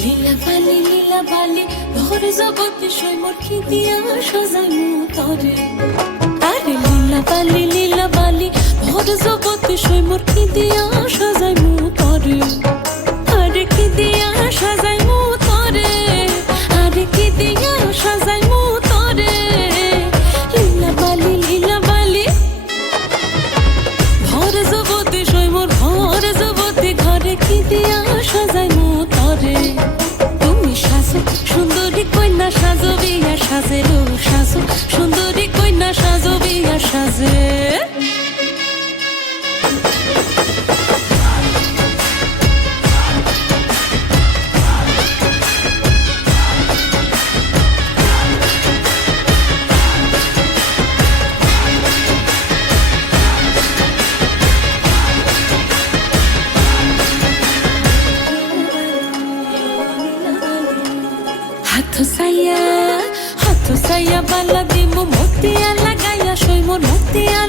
লীলা বালি ভোর জগতে সৈমর খিদিয়া সাজাইমু তরে। আরে লীলা বালি ভোর জগতে সৈমর খিদিয়া সাজাইমু তরে। আরে খিদিয়া সাজাইমু তরে, আরে খিদিয়া সাজাইমু তরে। লীলা বালি ভোর জগতে সৈমর ভোর জগতে ঘরে খিদিয়া সাজাইমু তরে। সুন্দরী কন্যা সাজো বিয়া সাজে লো সাজো, সুন্দরী কন্যা সাজো বিয়া সাজে। হাত সাইয়া বালা দিমু মতিয়া লাগাইয়া সইমর মতিয়া